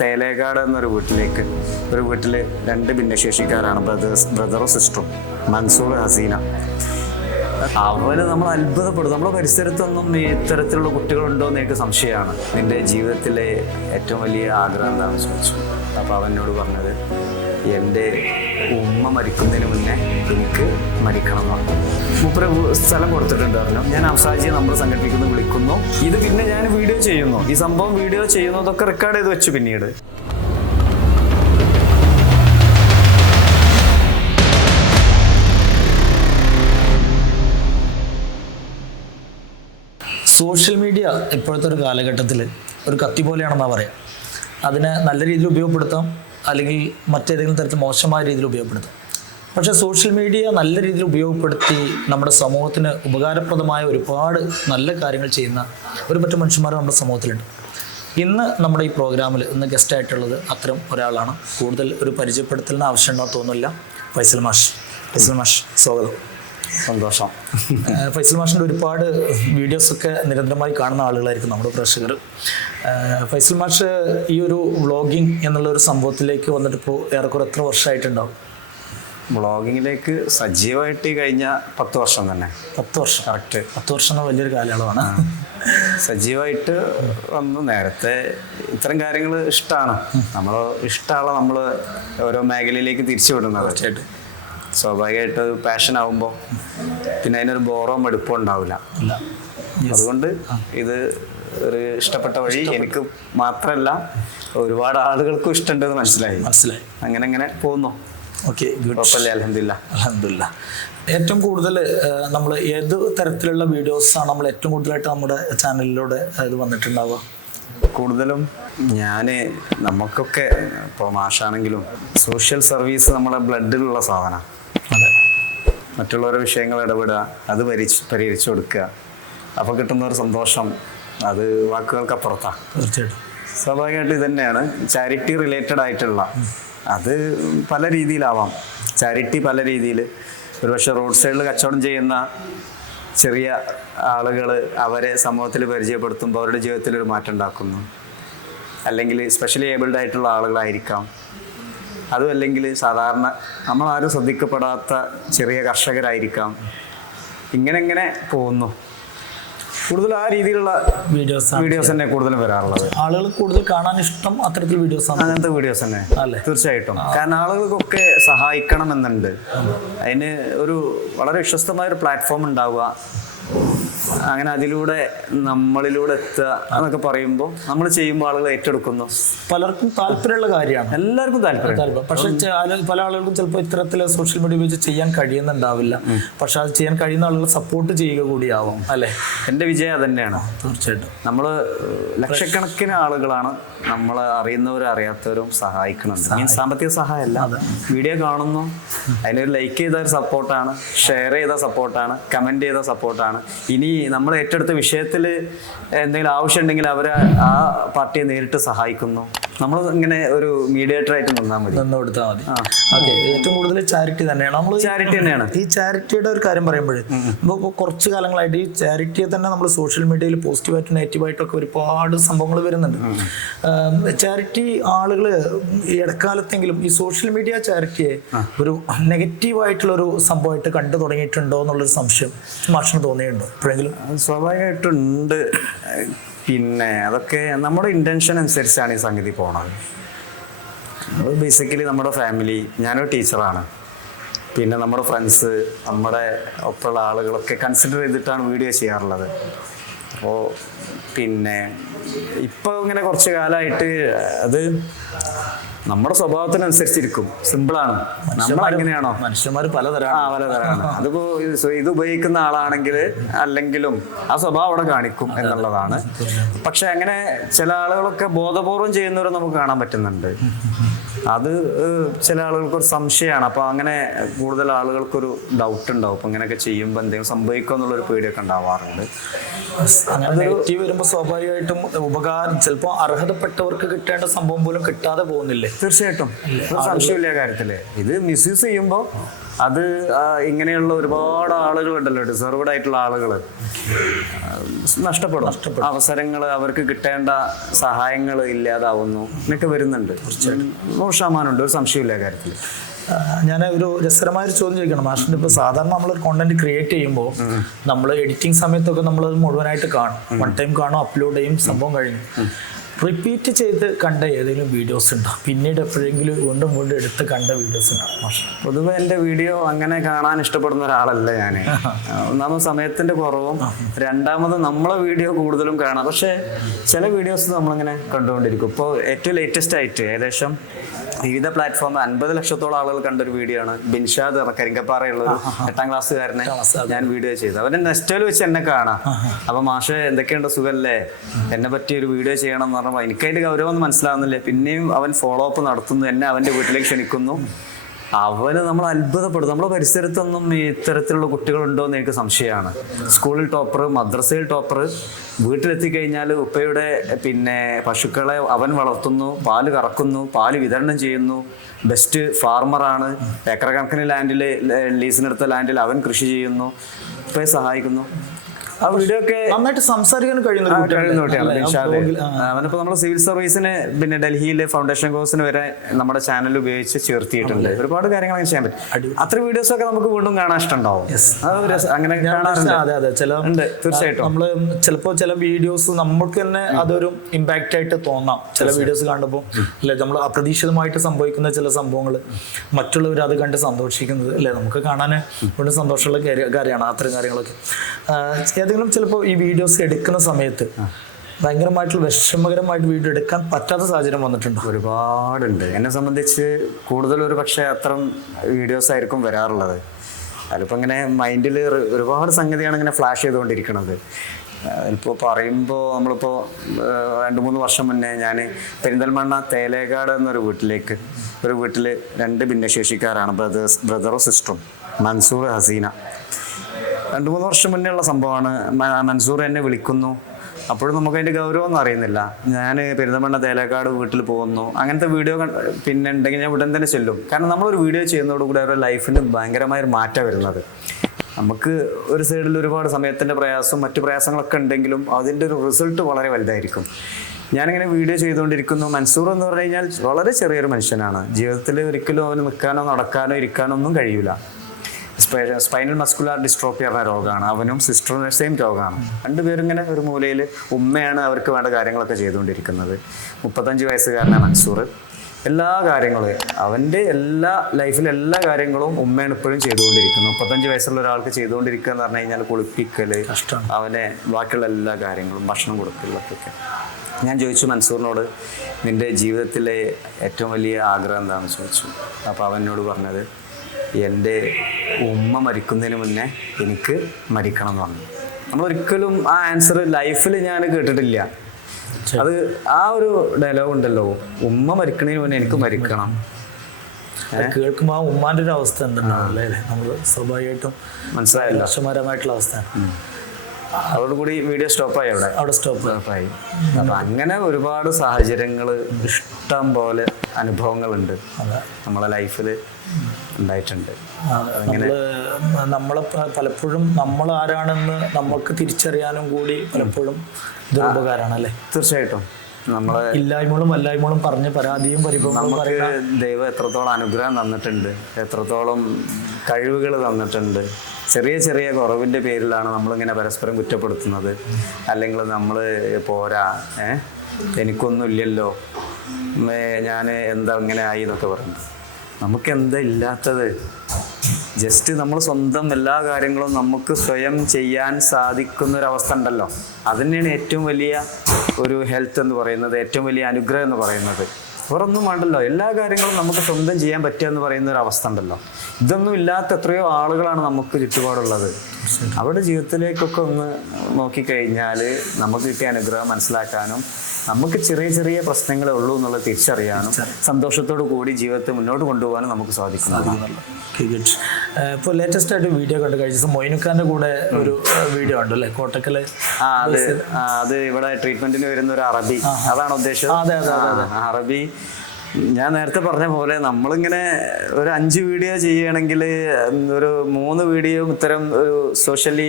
തേലേക്കാട് എന്നൊരു വീട്ടിലേക്ക് ഒരു വീട്ടിൽ രണ്ട് ഭിന്നശേഷിക്കാരാണ് ബ്രദേഴ്സ് ബ്രദറും സിസ്റ്ററും മൻസൂർ ഹസീന. അവർ നമ്മൾ അത്ഭുതപ്പെടും നമ്മുടെ പരിസരത്തൊന്നും ഇത്തരത്തിലുള്ള കുട്ടികളുണ്ടോ എന്ന് എനിക്ക് സംശയമാണ്. നിന്റെ ജീവിതത്തിലെ ഏറ്റവും വലിയ ആഗ്രഹം എന്താണെന്ന് ചോദിച്ചു. അപ്പോൾ അവനോട് പറഞ്ഞത് എന്റെ ഉമ്മ മരിക്കുന്നതിന് മുന്നേ എനിക്ക് മരിക്കണം എന്ന് പറഞ്ഞു. മൂപ്പര് സ്ഥലം കൊടുത്തിട്ടുണ്ട് പറഞ്ഞു. ഞാൻ അവസാനിച്ച് നമ്പർ സംഘടിപ്പിക്കുന്നു വിളിക്കുന്നു. ഇത് പിന്നെ ഞാൻ വീഡിയോ ചെയ്യുന്നു. ഈ സംഭവം വീഡിയോ ചെയ്യുന്നതൊക്കെ റെക്കോർഡ് ചെയ്ത് വെച്ചു പിന്നീട്. സോഷ്യൽ മീഡിയ ഇപ്പോഴത്തെ ഒരു കാലഘട്ടത്തിൽ ഒരു കത്തി പോലെയാണെന്നാണ് പറയാം. അതിനെ നല്ല രീതിയിൽ ഉപയോഗപ്പെടുത്താം. അല്ലെങ്കിൽ മറ്റേതെങ്കിലും തരത്തിൽ മോശമായ രീതിയിൽ ഉപയോഗപ്പെടുത്തും. പക്ഷേ സോഷ്യൽ മീഡിയ നല്ല രീതിയിൽ ഉപയോഗപ്പെടുത്തി നമ്മുടെ സമൂഹത്തിന് ഉപകാരപ്രദമായ ഒരുപാട് നല്ല കാര്യങ്ങൾ ചെയ്യുന്ന ഒരു പറ്റം മനുഷ്യന്മാർ നമ്മുടെ സമൂഹത്തിലുണ്ട്. ഇന്ന് നമ്മുടെ ഈ പ്രോഗ്രാമിൽ ഇന്ന് ഗസ്റ്റായിട്ടുള്ളത് അത്തരം ഒരാളാണ്. കൂടുതൽ ഒരു പരിചയപ്പെടുത്തലിന് ആവശ്യമുണ്ടോ തോന്നുന്നില്ല. ഫൈസൽ മാഷ്. ഫൈസൽ മാഷ് സ്വാഗതം. സന്തോഷം. ഫൈസൽ മാഷിന്റെ ഒരുപാട് വീഡിയോസൊക്കെ നിരന്തരമായി കാണുന്ന ആളുകളായിരിക്കും നമ്മുടെ പ്രേക്ഷകർ. ഫൈസൽ മാഷ് ഈ ഒരു വ്ളോഗിങ് എന്നുള്ള ഒരു സംഭവത്തിലേക്ക് വന്നിട്ട് ഇപ്പോൾ ഏറെക്കുറെ എത്ര വർഷമായിട്ടുണ്ടാവും? വ്ളോഗിങ്ങിലേക്ക് സജീവമായിട്ട് ഈ കഴിഞ്ഞ പത്ത് വർഷം തന്നെ. പത്ത് വർഷം. കറക്റ്റ് പത്ത് വർഷം എന്ന വലിയൊരു കാലയളവാണ്. സജീവമായിട്ട് വന്നു. നേരത്തെ ഇത്തരം കാര്യങ്ങൾ ഇഷ്ടമാണ് നമ്മൾ ഇഷ്ടമാണ് നമ്മൾ ഓരോ മേഖലയിലേക്ക് തിരിച്ചു വിടുന്നത്. തീർച്ചയായിട്ടും. സ്വാഭാവികമായിട്ട് പാഷൻ ആവുമ്പോൾ പിന്നെ അതിനൊരു ബോറോ മടുപ്പോ ഉണ്ടാവില്ല. അതുകൊണ്ട് ഇത് ഒരു ഇഷ്ടപ്പെട്ട വഴി എനിക്ക് മാത്രമല്ല ഒരുപാട് ആളുകൾക്കും ഇഷ്ടമുണ്ടെന്ന് മനസ്സിലായി. മനസ്സിലായി. അങ്ങനെ അങ്ങനെ പോകുന്നു. ഓക്കെ അലഹമില്ല അലഹമില്ല ഏറ്റവും കൂടുതൽ നമ്മൾ ഏത് തരത്തിലുള്ള വീഡിയോസാണ് നമ്മൾ ഏറ്റവും കൂടുതലായിട്ട് നമ്മുടെ ചാനലിലൂടെ ഇത് വന്നിട്ടുണ്ടാവുക? കൂടുതലും ഞാൻ നമുക്കൊക്കെ ഇപ്പോൾ മാഷാണെങ്കിലും സോഷ്യൽ സർവീസ് നമ്മളെ ബ്ലഡിലുള്ള സാധനം. അതെ മറ്റുള്ളവരുടെ വിഷയങ്ങൾ ഇടപെടുക അത് പരിച്ച് പരിഹരിച്ചു കൊടുക്കുക. അപ്പോൾ കിട്ടുന്ന ഒരു സന്തോഷം അത് വാക്കുകൾക്കപ്പുറത്താണ് തീർച്ചയായിട്ടും. സ്വാഭാവികമായിട്ട് ഇതന്നെയാണ് തന്നെയാണ്. ചാരിറ്റി റിലേറ്റഡ് ആയിട്ടുള്ള അത് പല രീതിയിലാവാം. ചാരിറ്റി പല രീതിയിൽ. ഒരുപക്ഷെ റോഡ് സൈഡിൽ കച്ചവടം ചെയ്യുന്ന ചെറിയ ആളുകൾ അവരെ സമൂഹത്തിൽ പരിചയപ്പെടുത്തുമ്പോൾ അവരുടെ ജീവിതത്തിൽ ഒരു മാറ്റം ഉണ്ടാക്കുന്നു. അല്ലെങ്കിൽ സ്പെഷ്യലി ഏബിൾഡ് ആയിട്ടുള്ള ആളുകളായിരിക്കാം. അതും അല്ലെങ്കിൽ സാധാരണ നമ്മളാരും ശ്രദ്ധിക്കപ്പെടാത്ത ചെറിയ കർഷകരായിരിക്കാം. ഇങ്ങനെ ഇങ്ങനെ പോകുന്നു. കൂടുതൽ ആ രീതിയിലുള്ള വീഡിയോസ് വീഡിയോസ് തന്നെ കൂടുതലും വരാറുള്ളത്. ആളുകൾ കൂടുതൽ കാണാൻ ഇഷ്ടം അത്തരത്തിൽ ആണ്. അങ്ങനത്തെ വീഡിയോസ് തന്നെ. അല്ലേ? തീർച്ചയായിട്ടും. കാരണം ആളുകൾക്കൊക്കെ സഹായിക്കണമെന്നുണ്ട്. അതിന് ഒരു വളരെ വിശ്വസ്തമായ ഒരു പ്ലാറ്റ്ഫോം ഉണ്ടാവുക. അങ്ങനെ അതിലൂടെ നമ്മളിലൂടെ എത്തുക എന്നൊക്കെ പറയുമ്പോൾ നമ്മൾ ചെയ്യുമ്പോൾ ആളുകൾ ഏറ്റെടുക്കുന്നു. പലർക്കും താല്പര്യമുള്ള കാര്യമാണ്. എല്ലാവർക്കും താല്പര്യം. പക്ഷെ പല ആളുകൾക്കും ചിലപ്പോൾ ഇത്തരത്തിൽ സോഷ്യൽ മീഡിയ ഉപയോഗിച്ച് ചെയ്യാൻ കഴിയുന്നുണ്ടാവില്ല. പക്ഷെ അത് ചെയ്യാൻ കഴിയുന്ന ആളുകൾ സപ്പോർട്ട് ചെയ്യുക കൂടിയാവും അല്ലെ? എന്റെ വിജയം തന്നെയാണ് തീർച്ചയായിട്ടും. നമ്മൾ ലക്ഷക്കണക്കിന് ആളുകളാണ് നമ്മൾ അറിയുന്നവരും അറിയാത്തവരും സഹായിക്കുന്നുണ്ട്. സാമ്പത്തിക സഹായമല്ല. വീഡിയോ കാണുന്നു. അതിനൊരു ലൈക്ക് ചെയ്ത ഒരു സപ്പോർട്ടാണ് ഷെയർ ചെയ്ത സപ്പോർട്ടാണ് കമന്റ് ചെയ്ത സപ്പോർട്ടാണ് ഇനി നമ്മൾ ഏറ്റെടുത്ത വിഷയത്തിൽ എന്തെങ്കിലും ആവശ്യമുണ്ടെങ്കിൽ അവർ ആ പാർട്ടിയെ നേരിട്ട് സഹായിക്കുന്നു. നമ്മൾ ഇങ്ങനെ ഒരു മീഡിയേറ്റർ ആയിട്ട് നിന്നാൽ മതി. നിന്ന് കൊടുത്താൽ മതി. ഓക്കെ ഏറ്റവും കൂടുതൽ ചാരിറ്റി തന്നെയാണ്. നമ്മൾ ചാരിറ്റി തന്നെയാണ്. ഈ ചാരിറ്റിയുടെ ഒരു കാര്യം പറയുമ്പോൾ നമുക്ക് കുറച്ച് കാലങ്ങളായിട്ട് ഈ ചാരിറ്റിയെ തന്നെ നമ്മൾ സോഷ്യൽ മീഡിയയിൽ പോസിറ്റീവായിട്ടും നെഗറ്റീവായിട്ടൊക്കെ ഒരുപാട് സംഭവങ്ങൾ വരുന്നുണ്ട്. ചാരിറ്റി ആളുകൾ ഇടക്കാലത്തെങ്കിലും ഈ സോഷ്യൽ മീഡിയ ചാരിറ്റിയെ ഒരു നെഗറ്റീവായിട്ടുള്ള ഒരു സംഭവമായിട്ട് കണ്ടു തുടങ്ങിയിട്ടുണ്ടോ എന്നുള്ളൊരു സംശയം മാഷിന് തോന്നിയിട്ടുണ്ടോ? എപ്പോഴെങ്കിലും? സ്വാഭാവികമായിട്ടുണ്ട് പിന്നെ അതൊക്കെ നമ്മുടെ ഇന്റൻഷൻ അനുസരിച്ചാണ് ഈ സംഗതി പോണത്. ബേസിക്കലി നമ്മുടെ ഫാമിലി ഞാനൊരു ടീച്ചറാണ് പിന്നെ നമ്മുടെ ഫ്രണ്ട്സ് നമ്മുടെ ഒപ്പമുള്ള ആളുകളൊക്കെ കൺസിഡർ ചെയ്തിട്ടാണ് വീഡിയോ ചെയ്യാറുള്ളത്. അപ്പോൾ പിന്നെ ഇപ്പോൾ ഇങ്ങനെ കുറച്ച് കാലമായിട്ട് അത് നമ്മുടെ സ്വഭാവത്തിനനുസരിച്ചിരിക്കും. സിമ്പിളാണ് നമ്മൾ എങ്ങനെയാണോ മനുഷ്യന്മാർ ആ പലതരമാണ് അതിപ്പോ ഇത് ഉപയോഗിക്കുന്ന ആളാണെങ്കിൽ അല്ലെങ്കിലും ആ സ്വഭാവം അവിടെ കാണിക്കും എന്നുള്ളതാണ്. പക്ഷെ അങ്ങനെ ചില ആളുകളൊക്കെ ബോധപൂർവം ചെയ്യുന്നവരെ നമുക്ക് കാണാൻ പറ്റുന്നുണ്ട്. അത് ചില ആളുകൾക്ക് ഒരു സംശയമാണ്. അപ്പൊ അങ്ങനെ കൂടുതൽ ആളുകൾക്കൊരു ഡൗട്ട് ഉണ്ടാവും. അപ്പൊ ഇങ്ങനെയൊക്കെ ചെയ്യുമ്പോൾ എന്തെങ്കിലും സംഭവിക്കുക എന്നുള്ളൊരു പേടിയൊക്കെ ഉണ്ടാവാറുണ്ട്. അങ്ങനെ നെഗറ്റീവ് വരുമ്പോൾ സ്വാഭാവികമായിട്ടും ഉപകാരം ചിലപ്പോൾ അർഹതപ്പെട്ടവർക്ക് കിട്ടേണ്ട സംഭവം പോലും കിട്ടാതെ പോകുന്നില്ലേ? തീർച്ചയായിട്ടും. സംശയമില്ല കാര്യത്തിൽ. ഇത് മിസ്യൂസ് ചെയ്യുമ്പോൾ അത് ഇങ്ങനെയുള്ള ഒരുപാട് ആളുകൾ ഉണ്ടല്ലോ ഡിസർവ്ഡ് ആയിട്ടുള്ള ആളുകൾ നഷ്ടപ്പെടും. അവസരങ്ങൾ അവർക്ക് കിട്ടേണ്ട സഹായങ്ങൾ ഇല്ലാതാവുന്നു എന്നൊക്കെ വരുന്നുണ്ട്. നൂറ് ശതമാനമുണ്ട് ഒരു സംശയമില്ല കാര്യത്തിൽ ഞാൻ ഒരു രസകരമായ ഒരു ചോദ്യം ചോദിക്കണം. മാഷിന്റെ ഇപ്പോൾ സാധാരണ നമ്മൾ കോണ്ടന്റ് ക്രിയേറ്റ് ചെയ്യുമ്പോൾ നമ്മൾ എഡിറ്റിംഗ് സമയത്തൊക്കെ നമ്മൾ അത് മുഴുവനായിട്ട് കാണും. വൺ ടൈം കാണും അപ്ലോഡ് ചെയ്യും സംഭവം കഴിഞ്ഞു റിപ്പീറ്റ് ചെയ്ത് കണ്ട ഏതെങ്കിലും വീഡിയോസ് ഉണ്ടോ? പിന്നീട് എപ്പോഴെങ്കിലും വീണ്ടും വീണ്ടും എടുത്ത് കണ്ട വീഡിയോസ് ഉണ്ടോ? മാഷ്? പൊതുവെ എന്റെ വീഡിയോ അങ്ങനെ കാണാൻ ഇഷ്ടപ്പെടുന്ന ഒരാളല്ല ഞാൻ ഒന്നാമത് സമയത്തിന്റെ കുറവും രണ്ടാമത് നമ്മളെ വീഡിയോ കൂടുതലും കാണാം. പക്ഷേ ചില വീഡിയോസ് നമ്മളിങ്ങനെ കണ്ടുകൊണ്ടിരിക്കും. ഇപ്പോൾ ഏറ്റവും ലേറ്റസ്റ്റ് ആയിട്ട് ഏകദേശം വിവിധ പ്ലാറ്റ്ഫോമിൽ അൻപത് ലക്ഷത്തോളം ആളുകൾ കണ്ടൊരു വീഡിയോ ആണ് ബിൻഷാദ് കരിങ്കപ്പാറയുള്ള ഒരു എട്ടാം ക്ലാസ്സുകാരനെ ഞാൻ വീഡിയോ ചെയ്തു. അവന്റെ നെസ്റ്റോയിൽ വെച്ച് എന്നെ കാണാം. അപ്പൊ മാഷെ എന്തൊക്കെയുണ്ട്? സുഖല്ലേ? എന്നെ പറ്റി ഒരു വീഡിയോ ചെയ്യണം എന്ന് പറഞ്ഞപ്പോൾ എനിക്കതിന്റെ ഗൗരവം ഒന്നും മനസ്സിലാവുന്നില്ല. പിന്നെയും അവൻ ഫോളോ അപ്പ് നടത്തുന്നു. എന്നെ അവന്റെ വീട്ടിലേക്ക് ക്ഷണിക്കുന്നു. അവന് നമ്മൾ അത്ഭുതപ്പെടും. നമ്മുടെ പരിസരത്തൊന്നും ഇത്തരത്തിലുള്ള കുട്ടികളുണ്ടോ എന്ന് എനിക്ക് സംശയമാണ്. സ്കൂളിൽ ടോപ്പർ മദ്രസയിൽ ടോപ്പർ വീട്ടിലെത്തി കഴിഞ്ഞാൽ ഉപ്പയുടെ പിന്നെ പശുക്കളെ അവൻ വളർത്തുന്നു പാൽ കറക്കുന്നു പാൽ വിതരണം ചെയ്യുന്നു. ബെസ്റ്റ് ഫാർമറാണ് ഏക്കർ കണക്കിന് ലാൻഡിൽ ലീസിനെടുത്ത ലാൻഡിൽ അവൻ കൃഷി ചെയ്യുന്നു. ഉപ്പയെ സഹായിക്കുന്നു. ആ വീഡിയോ ഒക്കെ നന്നായിട്ട് സംസാരിക്കാൻ കഴിയുന്ന കുട്ടിയാണ് നിഷാദ് അവനിപ്പോ നമ്മുടെ സിവിൽ സർവീസിന് പിന്നെ ഡൽഹിയിലെ ഫൗണ്ടേഷൻ കോഴ്സിന് വരെ നമ്മുടെ ചാനൽ ഉപയോഗിച്ച് ചേർത്തിയിട്ടുണ്ട്. ഒരുപാട് കാര്യങ്ങൾ ചെയ്യാൻ പറ്റും. അത്ര വീഡിയോസ് ഒക്കെ നമുക്ക് വീണ്ടും കാണാൻ ഇഷ്ടമുണ്ടാവും. അത് അങ്ങനെ അതെ അതെ. ചില തീർച്ചയായിട്ടും. നമ്മൾ ചിലപ്പോ ചില വീഡിയോസ് നമുക്ക് തന്നെ അതൊരു ഇമ്പാക്റ്റ് ആയിട്ട് തോന്നാം. ചില വീഡിയോസ് കാണുമ്പോൾ അല്ലെ? നമ്മൾ അപ്രതീക്ഷിതമായിട്ട് സംഭവിക്കുന്ന ചില സംഭവങ്ങൾ മറ്റുള്ളവർ അത് കണ്ട് സന്തോഷിക്കുന്നത് അല്ലെ? നമുക്ക് കാണാൻ വീണ്ടും സന്തോഷമുള്ള കാര്യ- കാര്യമാണ് അത്തരം കാര്യങ്ങളൊക്കെ. ഏതെങ്കിലും ചിലപ്പോൾ ഈ വീഡിയോസ് എടുക്കുന്ന സമയത്ത് ഭയങ്കരമായിട്ടുള്ള വിഷമകരമായിട്ട് വീഡിയോ എടുക്കാൻ പറ്റാത്ത സാഹചര്യം വന്നിട്ടുണ്ട്? ഒരുപാടുണ്ട്. എന്നെ സംബന്ധിച്ച് കൂടുതൽ ഒരു പക്ഷേ അത്തരം വീഡിയോസ് ആയിരിക്കും വരാറുള്ളത്. അതിലിപ്പോൾ ഇങ്ങനെ മൈൻഡിൽ ഒരുപാട് സംഗതിയാണ് ഇങ്ങനെ ഫ്ലാഷ് ചെയ്തുകൊണ്ടിരിക്കുന്നത് ഇപ്പോൾ പറയുമ്പോൾ നമ്മളിപ്പോൾ രണ്ട് മൂന്ന് വർഷം മുന്നേ ഞാൻ പെരിന്തൽമണ്ണ തേലേക്കാട് എന്നൊരു വീട്ടിലേക്ക് ഒരു വീട്ടിൽ രണ്ട് ഭിന്നശേഷിക്കാരാണ് ബ്രദേഴ്സ് ബ്രദറും സിസ്റ്ററും മൻസൂർ ഹസീന. രണ്ട് മൂന്ന് വർഷം മുന്നേ ഉള്ള സംഭവമാണ്. മൻസൂർ എന്നെ വിളിക്കുന്നു. അപ്പോഴും നമുക്ക് അതിന്റെ ഗൗരവം ഒന്നും അറിയുന്നില്ല. ഞാൻ പെരുന്തമണ്ണ തേലക്കാട് വീട്ടിൽ പോകുന്നു. അങ്ങനത്തെ വീഡിയോ പിന്നെ ഉണ്ടെങ്കിൽ ഞാൻ ഉടൻ തന്നെ ചെല്ലും. കാരണം നമ്മളൊരു വീഡിയോ ചെയ്യുന്നതോടുകൂടി അവരുടെ ലൈഫിന് ഭയങ്കരമായ ഒരു മാറ്റം വരുന്നത്. നമുക്ക് ഒരു സൈഡിൽ ഒരുപാട് സമയത്തിന്റെ പ്രയാസവും മറ്റു പ്രയാസങ്ങളൊക്കെ ഉണ്ടെങ്കിലും അതിന്റെ ഒരു റിസൾട്ട് വളരെ വലുതായിരിക്കും. ഞാനിങ്ങനെ വീഡിയോ ചെയ്തുകൊണ്ടിരിക്കുന്നു. മൻസൂർ എന്ന് പറഞ്ഞു കഴിഞ്ഞാൽ വളരെ ചെറിയൊരു മനുഷ്യനാണ്. ജീവിതത്തിൽ ഒരിക്കലും അവന് നിൽക്കാനോ നടക്കാനോ ഇരിക്കാനോ ഒന്നും കഴിയൂല. സ്പൈനൽ മസ്കുലാർ ഡിസ്ട്രോപ്പി പറഞ്ഞ രോഗമാണ് അവനും സിസ്റ്ററും സെയിം രോഗമാണ് രണ്ടുപേരും ഇങ്ങനെ ഒരു മൂലയിൽ ഉമ്മയാണ് അവർക്ക് വേണ്ട കാര്യങ്ങളൊക്കെ ചെയ്തുകൊണ്ടിരിക്കുന്നത്. മുപ്പത്തഞ്ച് വയസ്സുകാരനാണ് മൻസൂർ. എല്ലാ കാര്യങ്ങളും അവന്റെ എല്ലാ ലൈഫിലെ എല്ലാ കാര്യങ്ങളും ഉമ്മയാണ് ഇപ്പോഴും ചെയ്തുകൊണ്ടിരിക്കുന്നത്. മുപ്പത്തഞ്ച് വയസ്സുള്ള ഒരാൾക്ക് ചെയ്തുകൊണ്ടിരിക്കുക എന്ന് പറഞ്ഞു കഴിഞ്ഞാൽ കുളിപ്പിക്കൽ അവനെ ബാക്കിയുള്ള എല്ലാ കാര്യങ്ങളും ഭക്ഷണം കൊടുക്കലൊക്കെ. ഞാൻ ചോദിച്ചു മൻസൂറിനോട് നിന്റെ ജീവിതത്തിലെ ഏറ്റവും വലിയ ആഗ്രഹം എന്താണെന്ന് ചോദിച്ചു? അപ്പോൾ അവനോട് പറഞ്ഞത് എന്റെ ഉമ്മ മരിക്കുന്നതിന് മുന്നേ എനിക്ക് മരിക്കണം എന്ന് പറഞ്ഞു. നമ്മളൊരിക്കലും ആ ആൻസർ ലൈഫിൽ ഞാൻ കേട്ടിട്ടില്ല. അത് ആ ഒരു ഡയലോഗ് ഉണ്ടല്ലോ. ഉമ്മ മരിക്കണതിന് മുന്നേ എനിക്ക് മരിക്കണം. കേൾക്കുമ്പോൾ ആ ഉമ്മാന്റെ ഒരു അവസ്ഥ എന്തുണ്ടാവും അല്ലേ? നമ്മൾ സ്വാഭാവികമായിട്ടും മനസ്സിലായല്ലോ. അവസ്ഥയാണ്. അതോടുകൂടി വീഡിയോ സ്റ്റോപ്പായി അവിടെ. അവിടെ സ്റ്റോപ്പ്. സ്റ്റോപ്പായി. അപ്പൊ അങ്ങനെ ഒരുപാട് സാഹചര്യങ്ങൾ ഇഷ്ടം പോലെ അനുഭവങ്ങളുണ്ട്. നമ്മളെ ലൈഫിൽ ഉണ്ടായിട്ടുണ്ട്. നമ്മൾ പലപ്പോഴും നമ്മൾ ആരാണെന്ന് നമുക്ക് തിരിച്ചറിയാനും കൂടി പലപ്പോഴും ഇതൊരു ഉപകാരമാണ് അല്ലേ തീർച്ചയായിട്ടും. നമ്മളെ ഇല്ലായ്മകളും അല്ലായ്മകളും പറഞ്ഞ് പരാതിയും പരിഭവങ്ങളും ദൈവം എത്രത്തോളം അനുഗ്രഹം തന്നിട്ടുണ്ട് എത്രത്തോളം കഴിവുകൾ തന്നിട്ടുണ്ട് ചെറിയ ചെറിയ കുറവിന്റെ പേരിലാണ് നമ്മളിങ്ങനെ പരസ്പരം കുറ്റപ്പെടുത്തുന്നത്. അല്ലെങ്കിൽ നമ്മൾ പോരാ ഏ എനിക്കൊന്നും ഇല്ലല്ലോ ഞാൻ എന്താ ഇങ്ങനെ ആയി എന്നൊക്കെ പറയുന്നത് നമുക്ക് എന്താ ഇല്ലാത്തത്? ജസ്റ്റ് നമ്മൾ സ്വന്തം എല്ലാ കാര്യങ്ങളും നമുക്ക് സ്വയം ചെയ്യാൻ സാധിക്കുന്ന ഒരു അവസ്ഥ ഉണ്ടല്ലോ. അത് തന്നെയാണ് ഏറ്റവും വലിയ ഒരു ഹെൽത്ത് എന്ന് പറയുന്നത് ഏറ്റവും വലിയ അനുഗ്രഹം എന്ന് പറയുന്നത്. വേറൊന്നും വേണ്ടല്ലോ. എല്ലാ കാര്യങ്ങളും നമുക്ക് സ്വന്തം ചെയ്യാൻ പറ്റുക എന്ന് പറയുന്ന ഒരു അവസ്ഥ ഉണ്ടല്ലോ. ഇതൊന്നും ഇല്ലാത്ത എത്രയോ ആളുകളാണ് നമുക്ക് ചുറ്റുപാടുള്ളത്. അവരുടെ ജീവിതത്തിലേക്കൊക്കെ ഒന്ന് നോക്കിക്കഴിഞ്ഞാൽ നമുക്ക് കിട്ടിയ അനുഗ്രഹം മനസ്സിലാക്കാനും നമുക്ക് ചെറിയ ചെറിയ പ്രശ്നങ്ങളേ ഉള്ളൂ എന്നുള്ളത് തിരിച്ചറിയാനും സന്തോഷത്തോടു കൂടി ജീവിതത്തെ മുന്നോട്ട് കൊണ്ടുപോകാനും നമുക്ക് സാധിക്കുന്നതാണ് ഇപ്പോൾ ലേറ്റസ്റ്റ് ആയിട്ട് വീഡിയോ കണ്ടു ദിവസം മൊയിനുഖാന്റെ കൂടെ ഒരു വീഡിയോ ഉണ്ട് അല്ലേ കോട്ടക്കൽ ആ അത് അത് ഇവിടെ ട്രീറ്റ്മെന്റിന് വരുന്ന ഒരു അറബി. അതാണ് ഉദ്ദേശം? അറബി. ഞാൻ നേരത്തെ പറഞ്ഞ പോലെ നമ്മളിങ്ങനെ ഒരു അഞ്ച് വീഡിയോ ചെയ്യുകയാണെങ്കിൽ ഒരു മൂന്ന് വീഡിയോ ഇത്തരം ഒരു സോഷ്യലി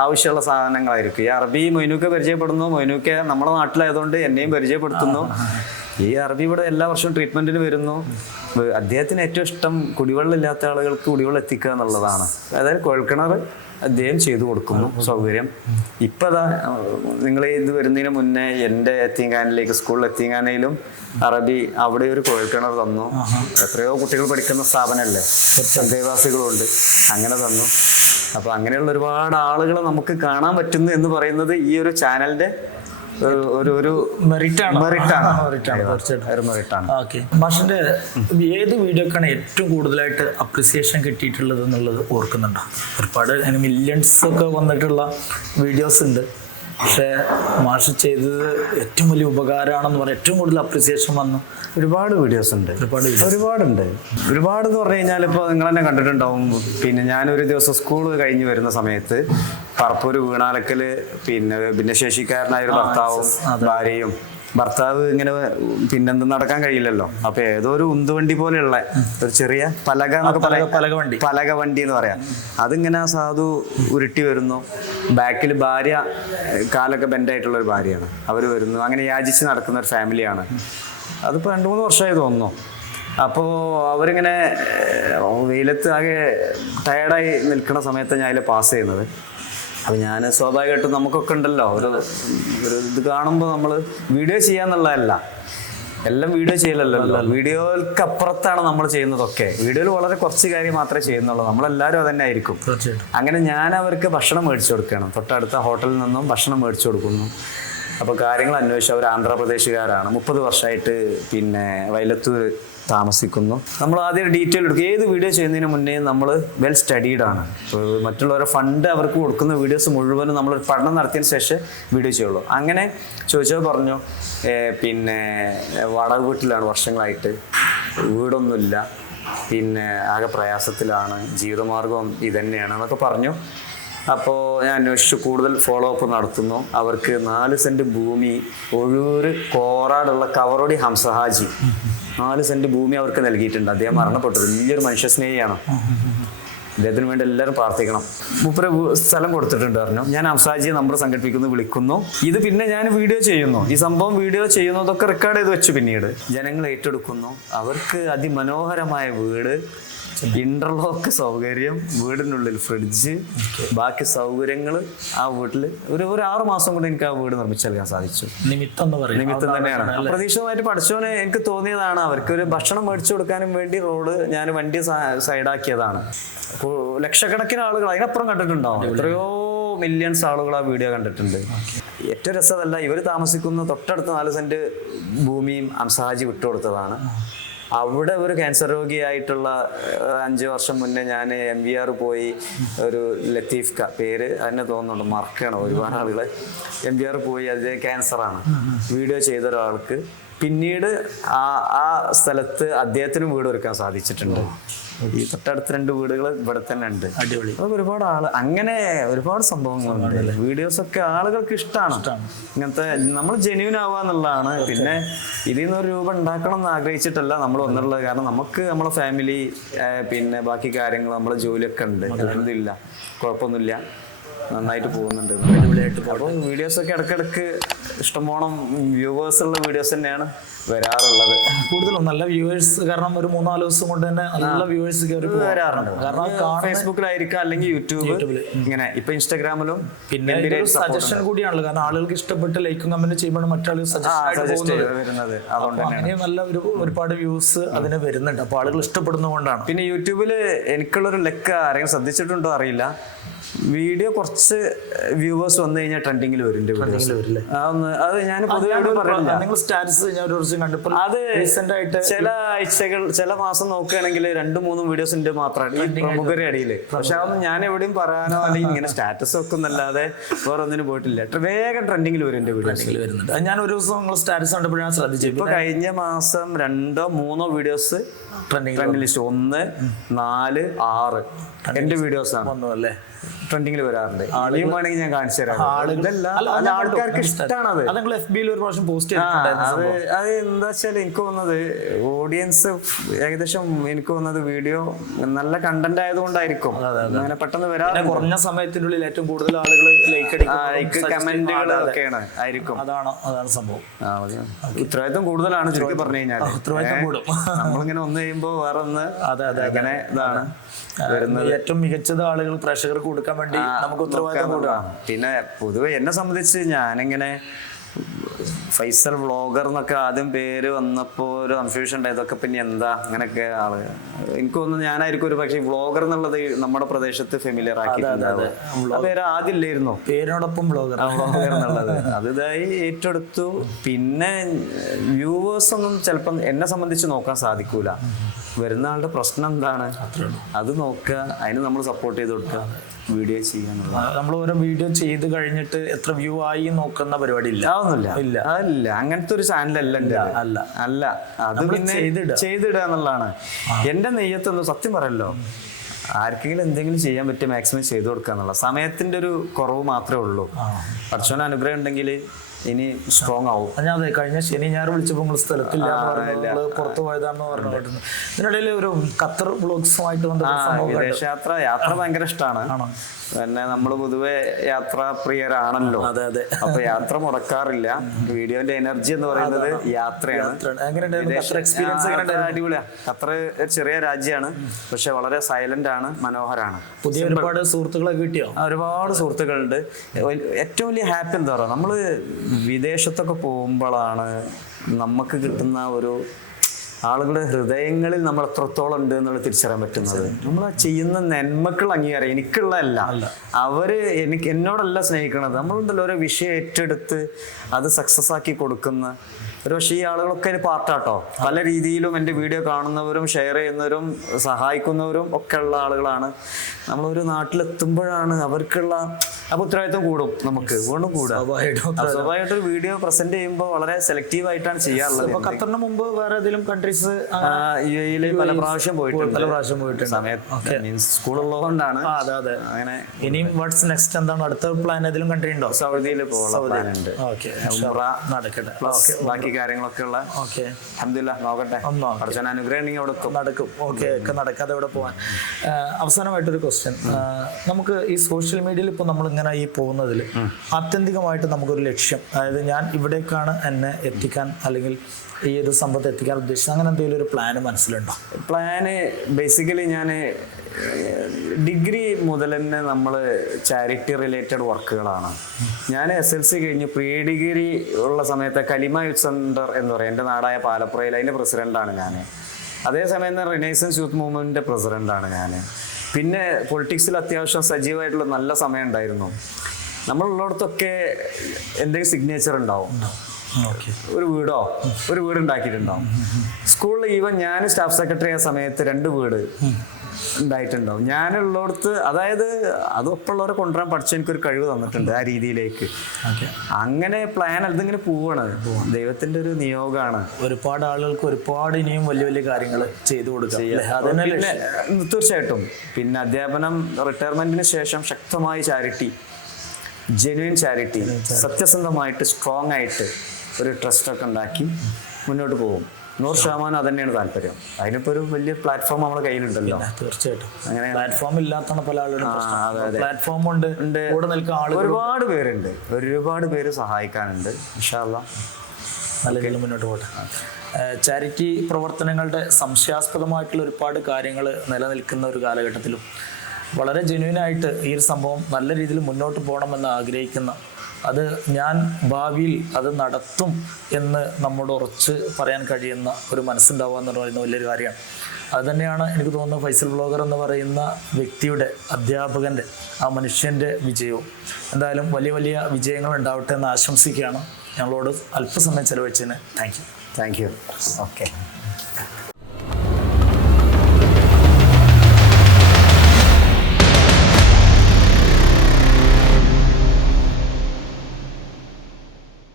ആവശ്യമുള്ള സാധനങ്ങളായിരിക്കും. ഈ അറബി മൊയ്നൂക്ക പരിചയപ്പെടുന്നു. മൊയ്നൂക്ക നമ്മുടെ നാട്ടിലായതുകൊണ്ട് എന്നെയും പരിചയപ്പെടുത്തുന്നു. ഈ അറബി ഇവിടെ എല്ലാ വർഷവും ട്രീറ്റ്മെന്റിന് വരുന്നു. അദ്ദേഹത്തിന് ഏറ്റവും ഇഷ്ടം കുടിവെള്ളം ഇല്ലാത്ത ആളുകൾക്ക് കുടിവെള്ളം എത്തിക്കുക എന്നുള്ളതാണ്. അതായത് കുഴൽക്കിണർ അദ്ദേഹം ചെയ്തു കൊടുക്കുന്നു സൗകര്യം. ഇപ്പൊ അതാ നിങ്ങൾ ഇത് വരുന്നതിന് മുന്നേ എന്റെ എത്തിങ്കാനിലേക്ക് സ്കൂളിൽ എത്തിങ്കാനയിലും അറബി അവിടെ ഒരു കുഴൽക്കിണർ തന്നു. എത്രയോ കുട്ടികൾ പഠിക്കുന്ന സ്ഥാപനമല്ലേ? അന്തേവാസികളുണ്ട് അങ്ങനെ തന്നു. അപ്പൊ അങ്ങനെയുള്ള ഒരുപാട് ആളുകളെ നമുക്ക് കാണാൻ പറ്റുന്നു എന്ന് പറയുന്നത് ഈ ഒരു ചാനലിന്റെ ഒരു ഒരു മെറിറ്റാണ്? മെറിറ്റാണ്. മെറിറ്റാണ് തീർച്ചയായിട്ടും. ഓക്കെ. മാഷിന്റെ ഏത് വീഡിയോക്കാണ് ഏറ്റവും കൂടുതലായിട്ട് അപ്രിസിയേഷൻ കിട്ടിയിട്ടുള്ളത് എന്നുള്ളത് ഓർക്കുന്നുണ്ടോ? ഒരുപാട് മില്യൺസ് ഒക്കെ വന്നിട്ടുള്ള വീഡിയോസ് ഉണ്ട്. പക്ഷേ മാഷ് ചെയ്തത് ഏറ്റവും വലിയ ഉപകാരമാണെന്ന് പറഞ്ഞാൽ ഏറ്റവും കൂടുതൽ അപ്രിസിയേഷൻ വന്നു. ഒരുപാട് വീഡിയോസ് ഉണ്ട്. ഒരുപാട് ഒരുപാടുണ്ട്. ഒരുപാട് എന്ന് പറഞ്ഞു കഴിഞ്ഞാൽ ഇപ്പോൾ നിങ്ങൾ തന്നെ കണ്ടിട്ടുണ്ടാവും. പിന്നെ ഞാനൊരു ദിവസം സ്കൂൾ കഴിഞ്ഞ് വരുന്ന സമയത്ത് പറപ്പൂര് വീണാലക്കൽ പിന്നെ ഭിന്നശേഷിക്കാരനായ ഒരു ഭർത്താവും ഭാര്യയും ഭർത്താവ് ഇങ്ങനെ പിന്നെന്ത് നടക്കാൻ കഴിയില്ലല്ലോ. അപ്പൊ ഏതോ ഒരു ഉന്തുവണ്ടി പോലെയുള്ള ഒരു ചെറിയ പലക എന്നൊക്കെ പലക പറയാം. പലക വണ്ടി. പലക വണ്ടി എന്ന് പറയാം. അതിങ്ങനെ സാധു ഉരുട്ടി വരുന്നു. ബാക്കിൽ ഭാര്യ കാലൊക്കെ ബെൻഡായിട്ടുള്ള ഒരു ഭാര്യയാണ്. അവർ വരുന്നു. അങ്ങനെ യാചിച്ച് നടക്കുന്ന ഒരു ഫാമിലിയാണ്. അതിപ്പോൾ രണ്ട് മൂന്ന് വർഷമായി തോന്നുന്നു. അപ്പോൾ അവരിങ്ങനെ വെയിലത്ത് ആകെ ടയർഡായി നിൽക്കുന്ന സമയത്ത് ഞാൻ അതിൽ പാസ് ചെയ്യുന്നത്. അപ്പോൾ ഞാൻ സ്വാഭാവികമായിട്ടും നമുക്കൊക്കെ ഉണ്ടല്ലോ. ഒരു ഒരു ഇത് കാണുമ്പോൾ നമ്മൾ വീഡിയോ ചെയ്യാന്നുള്ളതല്ല. എല്ലാം വീഡിയോ ചെയ്യലല്ലോ വീഡിയോക്ക് അപ്പുറത്താണ് നമ്മൾ ചെയ്യുന്നതൊക്കെ. വീഡിയോയിൽ വളരെ കുറച്ച് കാര്യം മാത്രമേ ചെയ്യുന്നുള്ളൂ. നമ്മളെല്ലാവരും അതന്നെ ആയിരിക്കും. അങ്ങനെ ഞാൻ അവർക്ക് ഭക്ഷണം മേടിച്ചു കൊടുക്കണം തൊട്ടടുത്ത ഹോട്ടലിൽ നിന്നും ഭക്ഷണം മേടിച്ചു കൊടുക്കുന്നു. അപ്പോൾ കാര്യങ്ങൾ അന്വേഷിച്ച് അവർ ആന്ധ്രാപ്രദേശുകാരാണ്. മുപ്പത് വർഷമായിട്ട് പിന്നെ വൈലത്തൂർ താമസിക്കുന്നു. നമ്മൾ ആദ്യം ഡീറ്റെയിൽ എടുക്കും. ഏത് വീഡിയോ ചെയ്യുന്നതിന് മുന്നേ നമ്മൾ വെൽ സ്റ്റഡീഡ് ആണ്. മറ്റുള്ളവരെ ഫണ്ട് അവർക്ക് കൊടുക്കുന്ന വീഡിയോസ് മുഴുവനും നമ്മൾ പഠനം നടത്തിയതിന് ശേഷം വീഡിയോ ചെയ്യുള്ളൂ. അങ്ങനെ ചോദിച്ചപ്പോൾ പറഞ്ഞു പിന്നെ വാടക വീട്ടിലാണ് വർഷങ്ങളായിട്ട്. വീടൊന്നുമില്ല. പിന്നെ ആകെ പ്രയാസത്തിലാണ്. ജീവിതമാർഗം ഇതന്നെയാണ് എന്നൊക്കെ പറഞ്ഞു. അപ്പോൾ ഞാൻ അന്വേഷിച്ചു കൂടുതൽ ഫോളോ അപ്പ് നടത്തുന്നു. അവർക്ക് നാല് സെന്റ് ഭൂമി ഒഴൂര് കോറാടുള്ള കവറോടി ഹംസഹാജി. നാല് സെന്റ് ഭൂമി അവർക്ക് നൽകിയിട്ടുണ്ട്. അദ്ദേഹം മരണപ്പെട്ടു. വലിയൊരു മനുഷ്യസ്നേഹിയാണ് അദ്ദേഹത്തിന് വേണ്ടി എല്ലാവരും പ്രാർത്ഥിക്കണം. മൂപ്പര് സ്ഥലം കൊടുത്തിട്ടുണ്ട് പറഞ്ഞു. ഞാൻ ഹംസാജിയെ നമ്പർ സംഘടിപ്പിക്കുന്നു വിളിക്കുന്നു. ഇത് പിന്നെ ഞാൻ വീഡിയോ ചെയ്യുന്നു. ഈ സംഭവം വീഡിയോ ചെയ്യുന്നതൊക്കെ റെക്കോർഡ് ചെയ്ത് വെച്ചു പിന്നീട്. ജനങ്ങൾ ഏറ്റെടുക്കുന്നു. അവർക്ക് അതിമനോഹരമായ വീട് ഇന്റർലോക്ക് സൗകര്യം വീടിനുള്ളിൽ ഫ്രിഡ്ജ് ബാക്കി സൗകര്യങ്ങൾ ആ വീട്ടിൽ ഒരു ഒരു ആറു മാസം കൊണ്ട് എനിക്ക് ആ വീട് നിർമ്മിച്ചു നൽകാൻ സാധിച്ചു. നിമിത്തം നിമിത്തം തന്നെയാണ്. അപ്രതീക്ഷിതമായിട്ട് പഠിച്ചവന് എനിക്ക് തോന്നിയതാണ് അവർക്ക് ഒരു ഭക്ഷണം മേടിച്ചു കൊടുക്കാനും വേണ്ടി റോഡ് ഞാൻ വണ്ടി സൈഡാക്കിയതാണ്. ലക്ഷക്കണക്കിന് ആളുകൾ അതിനപ്പുറം കണ്ടിട്ടുണ്ടാവും എത്രയോ മില്യൺസ് ആളുകൾ ആ വീഡിയോ കണ്ടിട്ടുണ്ട്. ഏറ്റവും രസമല്ല ഇവർ താമസിക്കുന്ന തൊട്ടടുത്ത നാല് സെന്റ് ഭൂമിയും അംസാജി വിട്ടുകൊടുത്തതാണ്. അവിടെ ഒരു ക്യാൻസർ രോഗിയായിട്ടുള്ള അഞ്ചു വർഷം മുന്നേ ഞാൻ എം വി ആർ പോയി ഒരു ലത്തീഫ് ക പേര് അതിനെ തോന്നുന്നുണ്ട് മറക്കണം? ഒരുപാട് ആളുകൾ എം വി ആർ പോയി അത് ക്യാൻസറാണ് വീഡിയോ ചെയ്ത ഒരാൾക്ക്. പിന്നീട് ആ ആ സ്ഥലത്ത് അദ്ദേഹത്തിനും വീട് ഒരുക്കാൻ സാധിച്ചിട്ടുണ്ട്. ഈ തൊട്ടടുത്ത് രണ്ട് വീടുകൾ ഇവിടെ തന്നെ ഉണ്ട്. അടിപൊളി. അതൊക്കെ ഒരുപാട് ആൾ അങ്ങനെ ഒരുപാട് സംഭവങ്ങളുണ്ട്. വീഡിയോസ് ഒക്കെ ആളുകൾക്ക് ഇഷ്ടമാണ് ഇങ്ങനത്തെ നമ്മൾ ജെന്യൂൻ ആവാന്നുള്ളതാണ് പിന്നെ ഇതിൽ നിന്ന് ഒരു രൂപ ഉണ്ടാക്കണം എന്ന് ആഗ്രഹിച്ചിട്ടല്ല നമ്മൾ വന്നിട്ടുള്ളത് കാരണം നമുക്ക് നമ്മളെ ഫാമിലി പിന്നെ ബാക്കി കാര്യങ്ങൾ നമ്മളെ ജോലിയൊക്കെ ഉണ്ട്. അതൊന്നുമില്ല കുഴപ്പമൊന്നുമില്ല. നന്നായിട്ട് പോകുന്നുണ്ട്. അടിപൊളിയായിട്ട് അപ്പോൾ വീഡിയോസ് ഒക്കെ ഇടയ്ക്കിടയ്ക്ക് ഇഷ്ടംപോണം വ്യൂവേഴ്സ് ഉള്ള വീഡിയോസ് തന്നെയാണ് വരാറുള്ളത്. കൂടുതലും നല്ല വ്യൂവേഴ്സ് കാരണം ഒരു മൂന്നാൽ ദിവസം കൊണ്ട് തന്നെ നല്ല വ്യൂവേഴ്സ് കയറി. വരാറുണ്ട്. കാരണം ഫേസ്ബുക്കിലായിരിക്കാം അല്ലെങ്കിൽ യൂട്യൂബ് ഇങ്ങനെ. ഇപ്പൊ ഇൻസ്റ്റാഗ്രാമിലും പിന്നെ സജഷൻ കൂടിയാണല്ലോ. കാരണം ആളുകൾക്ക് ഇഷ്ടപ്പെട്ട് ലൈക്കും കമന്റ് ചെയ്യുമ്പോൾ മറ്റാളുകൾ സജഷൻ സജസ്റ്റ് വരുന്നത്. അതുകൊണ്ട് അപ്പൊ അങ്ങനെ നല്ല ഒരു ഒരുപാട് വ്യൂസ് അതിന് വരുന്നുണ്ട്. അപ്പൊ ആളുകൾ ഇഷ്ടപ്പെടുന്നതുകൊണ്ടാണ് പിന്നെ യൂട്യൂബിൽ എനിക്കുള്ളൊരു ലെക്ക് ആരെങ്കിലും ശ്രദ്ധിച്ചിട്ടുണ്ടോ അറിയില്ല. വീഡിയോ കുറച്ച് വ്യൂവേഴ്സ് വന്നു കഴിഞ്ഞാൽ ട്രെൻഡിങ്ങിൽ വരും അത് ഞാൻ പൊതുവെ കണ്ടപ്പോൾ അത് റീസെന്റ് ആയിട്ട് ചില ആഴ്ചകൾ ചില മാസം നോക്കുകയാണെങ്കിൽ രണ്ടും മൂന്നും വീഡിയോസിന്റെ മാത്രമാണ് ഈ പ്രമുഖരുടെ അടിയിൽ പക്ഷെ അതൊന്നും ഞാൻ എവിടെയും പറയാനോ അല്ലെങ്കിൽ ഇങ്ങനെ സ്റ്റാറ്റസ് വെക്കുന്നല്ലാതെ വേറെ ഒന്നിനും പോയിട്ടില്ല. വേഗം ട്രെൻഡിങ്ങിൽ വരും എന്റെ വീഡിയോ വരുന്നുണ്ട്. ഞാൻ ഒരു ദിവസം നിങ്ങൾ സ്റ്റാറ്റസ് കണ്ടപ്പോഴാണ് ശ്രദ്ധിച്ചത് ഇപ്പൊ കഴിഞ്ഞ മാസം രണ്ടോ മൂന്നോ വീഡിയോസ് ട്രെൻഡിങ് ട്രെൻഡ് ലിസ്റ്റ് ഒന്ന് നാല് ആറ്. എന്റെ വീഡിയോസ് ആണ്. അല്ലേ? ട്രെൻഡിങ്ങിൽ വരാറുണ്ട്. ആളുകൾ വേണമെങ്കിൽ ഞാൻ കാണിച്ചു തരാം. ഇതല്ല ആൾക്കാർക്ക്. ഇഷ്ടമാണ് അത് നിങ്ങൾ എഫ് ബിയിൽ ഒരു പ്രാവശ്യം പോസ്റ്റ് അത് അത് എന്താ വെച്ചാൽ എനിക്ക് തോന്നുന്നത് ഓഡിയൻസ് ഏകദേശം എനിക്ക് തോന്നുന്നത് വീഡിയോ നല്ല കണ്ടന്റ് ആയതുകൊണ്ടായിരിക്കും. അങ്ങനെ പെട്ടെന്ന് വരാ കുറഞ്ഞ സമയത്തിനുള്ളിൽ ഏറ്റവും കൂടുതൽ ആളുകൾ ലൈക്ക് ലൈക്ക് കമന്റുകൾ ഒക്കെയാണ് ആയിരിക്കും. അതാണ് അതാണ് സംഭവം. ഉത്തരവാദിത്വം കൂടുതലാണ് ചുരുക്കി പറഞ്ഞു കഴിഞ്ഞാൽ ഉത്തരവാദിത്വം കൂടും. നമ്മളിങ്ങനെ ഒന്ന് ചെയ്യുമ്പോൾ വേറെ ഒന്ന് അതെ അതെ. അങ്ങനെ ഇതാണ് ഏറ്റവും മികച്ചത് ആളുകൾ പ്രേക്ഷകർക്ക് കൊടുക്കാൻ വേണ്ടി നമുക്ക് ഉത്തരവാദിത്തം കൂടുക പിന്നെ പൊതുവെ എന്നെ സംബന്ധിച്ച് ഞാനിങ്ങനെ ഫൈസൽ വ്ളോഗർ എന്നൊക്കെ ആദ്യം പേര് വന്നപ്പോ ഒരു കൺഫ്യൂഷൻ ഉണ്ടായി. ഇതൊക്കെ പിന്നെ എന്താ അങ്ങനെയൊക്കെ ആൾ. എനിക്ക് തോന്നുന്നു ഞാനായിരിക്കും ഒരു പക്ഷേ വ്ളോഗർ എന്നുള്ളത് നമ്മുടെ പ്രദേശത്ത് ഫെമിലിയർ ആക്കി പേര് ആദ്യം ഇല്ലായിരുന്നു. പേരിനോടൊപ്പം ബ്ലോഗർ വ്ളോഗർ എന്നുള്ളത്. അത് ഇതായി ഏറ്റെടുത്തു. പിന്നെ വ്യൂവേഴ്സ് ഒന്നും ചിലപ്പം എന്നെ സംബന്ധിച്ച് നോക്കാൻ സാധിക്കൂല. വരുന്ന ആളുടെ പ്രശ്നം എന്താണ്? അത് നോക്കുക. അതിന് നമ്മൾ സപ്പോർട്ട് ചെയ്ത് കൊടുക്കുക. വീഡിയോ ചെയ്യാന്നുള്ളത് നമ്മൾ ഓരോ വീഡിയോ ചെയ്ത് കഴിഞ്ഞിട്ട് എത്ര വ്യൂ ആയി നോക്കുന്ന പരിപാടി ഇല്ല. അതൊന്നുമില്ല. ഇല്ല. അതല്ല അങ്ങനത്തെ ഒരു ചാനലല്ല അല്ല. അല്ല. അത് പിന്നെ ചെയ്തിടുക. എന്നുള്ളതാണ്. എന്റെ നെയ്യത്തൊന്നും സത്യം പറയല്ലോ ആർക്കെങ്കിലും എന്തെങ്കിലും ചെയ്യാൻ പറ്റിയ മാക്സിമം ചെയ്തു കൊടുക്കുക എന്നുള്ള സമയത്തിന്റെ ഒരു കുറവ് മാത്രമേ ഉള്ളൂ. പഠിച്ചോന് അനുഗ്രഹം ഉണ്ടെങ്കിൽ ഇനി സ്ട്രോങ് ആവും. ഞാൻ അതെ കഴിഞ്ഞ ശനി ഞായർ വിളിച്ചപ്പോൾ നിങ്ങൾ സ്ഥലത്തില്ല പുറത്തു പോയതാണെന്ന് പറഞ്ഞു കേട്ടിരുന്നു ഇതിനിടയിൽ ഒരു ഖത്തർ ബ്ലോഗ്സുമായിട്ട് ബന്ധപ്പെട്ട കണ്ടു. യാത്ര ഭയങ്കര ഇഷ്ടമാണ് പിന്നെ നമ്മൾ പൊതുവെ യാത്രാ പ്രിയരാണല്ലോ. അതെ അതെ. അപ്പൊ യാത്ര മുടക്കാറില്ല. വീഡിയോന്റെ എനർജി എന്ന് പറയുന്നത് യാത്രയാണ്. അടിപൊളിയാ. ഖത്തർ ചെറിയ രാജ്യമാണ്. പക്ഷെ വളരെ സൈലന്റ് ആണ് മനോഹരാണ്. പുതിയ ഒരുപാട് സുഹൃത്തുക്കളെ കിട്ടിയോ? ഒരുപാട് സുഹൃത്തുക്കളുണ്ട്. ഏറ്റവും വലിയ ഹാപ്പി എന്താ പറയുക നമ്മൾ വിദേശത്തൊക്കെ പോകുമ്പോഴാണ് നമുക്ക് കിട്ടുന്ന ഒരു ആളുകളുടെ ഹൃദയങ്ങളിൽ നമ്മൾ എത്രത്തോളം ഉണ്ട് എന്നുള്ളത് തിരിച്ചറിയാൻ പറ്റുന്നത്. നമ്മൾ ആ ചെയ്യുന്ന നന്മക്കുള്ള അംഗീകാരം എനിക്കുള്ളതല്ല. അവർ എനിക്ക് എന്നോടല്ല സ്നേഹിക്കണത് നമ്മളുണ്ടല്ലോ ഓരോ വിഷയം ഏറ്റെടുത്ത് അത് സക്സസ് ആക്കി കൊടുക്കുന്ന ഒരു പക്ഷേ ഈ ആളുകളൊക്കെ ഒരു പാർട്ടാട്ടോ. പല രീതിയിലും എന്റെ വീഡിയോ കാണുന്നവരും ഷെയർ ചെയ്യുന്നവരും സഹായിക്കുന്നവരും ഒക്കെ ഉള്ള ആളുകളാണ്. നമ്മളൊരു നാട്ടിലെത്തുമ്പോഴാണ് അവർക്കുള്ള അപ്പൊ ഉത്തരവാദിത്വം കൂടും നമുക്ക്. വീണ്ടും സ്വാഭാവികമായിട്ടും. സ്വാഭാവികമായിട്ട് ഒരു വീഡിയോ പ്രസന്റ് ചെയ്യുമ്പോൾ വളരെ സെലക്റ്റീവ് ആയിട്ടാണ് ചെയ്യാറുള്ളത് ഖത്തറിന് മുമ്പ് വേറെ ഏതെങ്കിലും കൺട്രീസ് യു എയിൽ പല പ്രാവശ്യം പോയിട്ടുണ്ട്. പല പ്രാവശ്യം പോയിട്ടുണ്ട്. സമയത്ത് മീൻസ് ആ അതെ അതെ. അങ്ങനെ ഇനിയും വാട്സ് നെക്സ്റ്റ് എന്താണ് അടുത്ത പ്ലാൻ ഏതെങ്കിലും കൺട്രി ഉണ്ടോ? സൗദിയിൽ പോകാൻ നടക്കട്ടെ. പ്ലസ് ബാക്കി കാര്യങ്ങളൊക്കെ ഉള്ള ഓക്കെ. അഹമ്മദില്ല നോക്കട്ടെ. ഒന്നോ പഠിച്ചാൻ അനുഗ്രഹം ഉണ്ടെങ്കിൽ അവിടെ എത്തും. നടക്കും. ഓക്കെ ഒക്കെ നടക്കാതെ ഇവിടെ പോകാൻ അവസാനമായിട്ടൊരു ക്വസ്റ്റ്യൻ നമുക്ക് ഈ സോഷ്യൽ മീഡിയയിൽ ഇപ്പോൾ നമ്മൾ ഇങ്ങനെ ഈ പോകുന്നതിൽ ആത്യന്തികമായിട്ട് നമുക്കൊരു ലക്ഷ്യം. അതായത് ഞാൻ ഇവിടേക്കാണ് എന്നെ എത്തിക്കാൻ അല്ലെങ്കിൽ ഈ ഒരു സമ്പത്ത് എത്തിക്കാൻ ഉദ്ദേശിച്ചത്? അങ്ങനെ എന്തെങ്കിലും ഒരു പ്ലാന് മനസ്സിലുണ്ടോ? പ്ലാന് ബേസിക്കലി ഞാൻ ഡിഗ്രി മുതൽ തന്നെ നമ്മൾ ചാരിറ്റി റിലേറ്റഡ് വർക്കുകളാണ് ഞാൻ എസ് എൽ സി കഴിഞ്ഞ് പ്രീ ഡിഗ്രി ഉള്ള സമയത്ത് കലിമ യൂത്ത് സെന്റർ എന്ന് പറയും. എന്റെ നാടായ പാലപ്പുറയിൽ അതിന്റെ പ്രസിഡന്റാണ് ഞാൻ അതേസമയം തന്നെ റിനൈസൻസ് യൂത്ത് മൂവ്മെന്റിന്റെ പ്രസിഡന്റാണ് ഞാൻ പിന്നെ പൊളിറ്റിക്സിൽ അത്യാവശ്യം സജീവമായിട്ടുള്ള നല്ല സമയം ഉണ്ടായിരുന്നു. നമ്മളുള്ളിടത്തൊക്കെ എന്തെങ്കിലും സിഗ്നേച്ചർ ഉണ്ടാവും. ഒരു വീടോ? ഒരു വീട് ഉണ്ടാക്കിയിട്ടുണ്ടാവും സ്കൂളിൽ ഈവൻ ഞാൻ സ്റ്റാഫ് സെക്രട്ടറി ആയ സമയത്ത് രണ്ട് വീട് ഉണ്ടായിട്ടുണ്ടാവും ഞാനുള്ളടത്ത് അതായത് അത് ഒപ്പമുള്ളവരെ കൊണ്ടുവരാൻ പഠിച്ച എനിക്കൊരു കഴിവ് തന്നിട്ടുണ്ട് ആ രീതിയിലേക്ക്. അങ്ങനെ പ്ലാൻ അതിങ്ങനെ പോവാണ്. ദൈവത്തിന്റെ ഒരു നിയോഗമാണ് ഒരുപാട് ആളുകൾക്ക് ഒരുപാട് ഇനിയും വലിയ വലിയ കാര്യങ്ങൾ ചെയ്തു കൊടുക്കുക തീർച്ചയായിട്ടും. പിന്നെ അധ്യാപനം റിട്ടയർമെന്റിന് ശേഷം ശക്തമായ ചാരിറ്റി ജെനുവിൻ ചാരിറ്റി സത്യസന്ധമായിട്ട് സ്ട്രോങ് ആയിട്ട് ഒരു ട്രസ്റ്റ് ഒക്കെ ഉണ്ടാക്കി മുന്നോട്ട് പോകും. നൂറ് ശതമാനം അത് തന്നെയാണ് താല്പര്യം. അതിനിപ്പോ ഒരു വലിയ പ്ലാറ്റ്ഫോം നമ്മുടെ കയ്യിലുണ്ടല്ലോ. തീർച്ചയായിട്ടും. അങ്ങനെ പ്ലാറ്റ്ഫോം പല ആളുകളും. പ്ലാറ്റ്ഫോം ഉണ്ട് കൂടെ നിൽക്കുന്ന ആളുകൾ ഒരുപാട് പേരുണ്ട്. ഒരുപാട് പേര് സഹായിക്കാനുണ്ട്. ഇൻഷാല്ലാ നല്ല രീതിയിൽ മുന്നോട്ട് പോട്ടെ. ചാരിറ്റി പ്രവർത്തനങ്ങളുടെ സംശയാസ്പദമായിട്ടുള്ള ഒരുപാട് കാര്യങ്ങൾ നിലനിൽക്കുന്ന ഒരു കാലഘട്ടത്തിലും വളരെ ജെന്യൂനായിട്ട് ഈ ഒരു സംഭവം നല്ല രീതിയിൽ മുന്നോട്ട് പോകണമെന്ന് ആഗ്രഹിക്കുന്ന അത് ഞാൻ ഭാവിയിൽ അത് നടത്തും എന്ന് നമ്മോട് ഉറച്ച് പറയാൻ കഴിയുന്ന ഒരു മനസ്സുണ്ടാവുക എന്ന് പറയുന്ന വലിയൊരു കാര്യമാണ്. അത് തന്നെയാണ് എനിക്ക് തോന്നുന്നത് ഫൈസൽ ബ്ലോഗർ എന്ന് പറയുന്ന വ്യക്തിയുടെ അധ്യാപകന്റെ ആ മനുഷ്യന്റെ വിജയവും. എന്തായാലും വലിയ വലിയ വിജയങ്ങൾ ഉണ്ടാവട്ടെ എന്ന് ആശംസിക്കുകയാണ്. ഞങ്ങളോട് അല്പസമയം ചെലവഴിച്ചതിന് thank you thank you okay